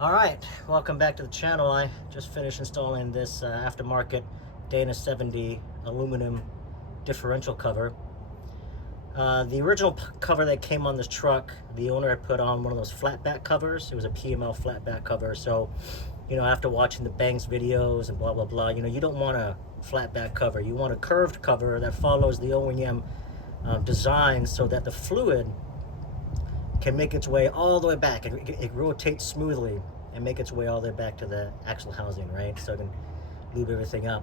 All right, welcome back to the channel. I just finished installing this aftermarket Dana 70 aluminum differential cover. The original cover that came on this truck, the owner had put on one of those flat back covers. It was a PML flat back cover. So, after watching the Banks videos and blah, blah, blah, you don't want a flat back cover. You want a curved cover that follows the OEM design so that the fluid can make its way all the way back. It rotates smoothly and make its way all the way back to the axle housing, right? So it can lube everything up.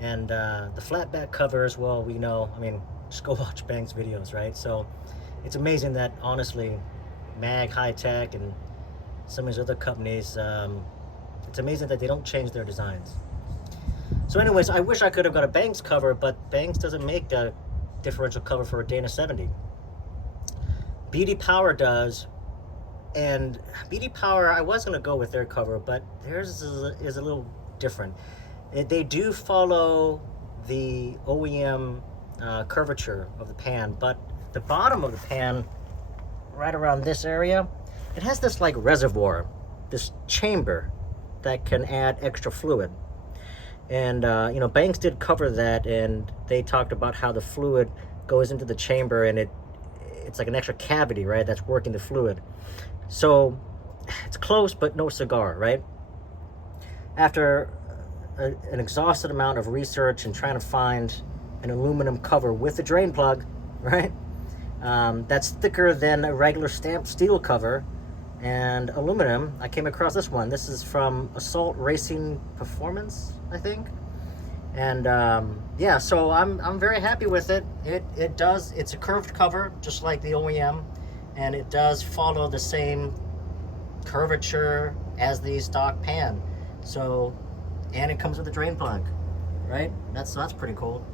And the flat back covers, well, we know, just go watch Banks videos, right? So it's amazing that, honestly, Mag, High Tech, and some of these other companies, it's amazing that they don't change their designs. So anyways, I wish I could have got a Banks cover, but Banks doesn't make a differential cover for a Dana 70. BD Power does, and BD Power, I was going to go with their cover, but theirs is a little different. They do follow the OEM curvature of the pan, but the bottom of the pan, right around this area, it has this like reservoir, this chamber that can add extra fluid. And Banks did cover that, and they talked about how the fluid goes into the chamber, and it's like an extra cavity, right, that's working the fluid. So it's close, but no cigar, right? After an exhaustive amount of research and trying to find an aluminum cover with a drain plug, right, that's thicker than a regular stamped steel cover and aluminum, I came across this one. This is from Assault Racing Performance, I think. And yeah, so I'm very happy with it. It's a curved cover, just like the OEM, and it does follow the same curvature as the stock pan. So, and it comes with a drain plug, right? That's pretty cool.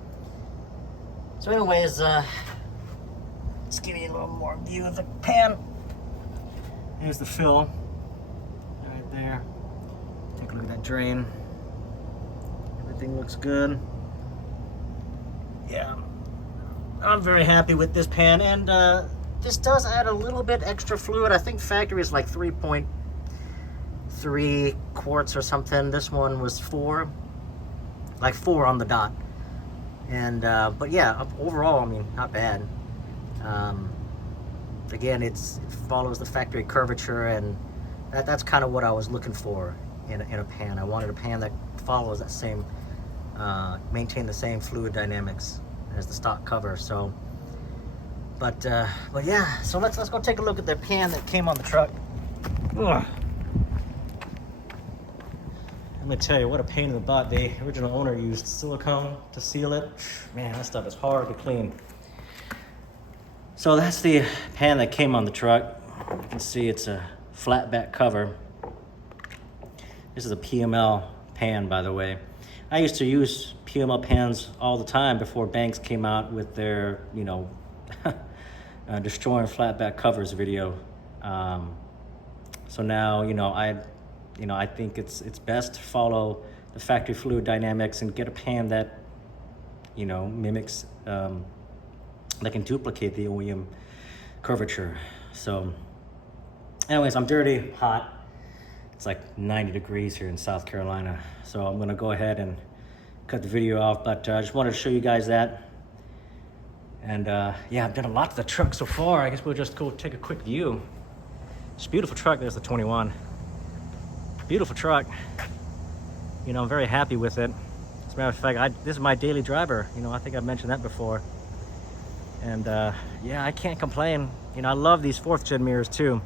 So anyways, let's give you a little more view of the pan. Here's the fill, right there. Take a look at that drain. Everything looks good. Yeah, I'm very happy with this pan, and this does add a little bit extra fluid. I think factory is like 3.3 quarts or something. This one was 4 on the dot. And but yeah, overall, not bad. Again, it follows the factory curvature, and that's kind of what I was looking for in a pan. I wanted a pan that follows that same, maintain the same fluid dynamics as the stock cover. So, but yeah. So let's go take a look at the pan that came on the truck. Ugh. Let me tell you, what a pain in the butt. The original owner used silicone to seal it. Man, that stuff is hard to clean. So that's the pan that came on the truck. You can see it's a flat back cover. This is a PML pan, by the way. I used to use PML pans all the time before Banks came out with their, destroying flat back covers video. So now, I think it's best to follow the factory fluid dynamics and get a pan that, mimics, that can duplicate the OEM curvature. So anyways, I'm dirty, hot. It's like 90 degrees here in South Carolina. So I'm gonna go ahead and cut the video off, but I just wanted to show you guys that. And yeah, I've done a lot to the truck so far. I guess we'll just go take a quick view. It's a beautiful truck. There's the 21. Beautiful truck. I'm very happy with it. As a matter of fact, this is my daily driver. I think I've mentioned that before. And yeah, I can't complain. I love these 4th gen mirrors too.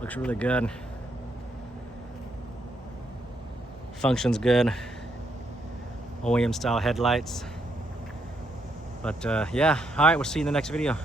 Looks really good. Functions good. OEM style headlights. But yeah, all right, we'll see you in the next video.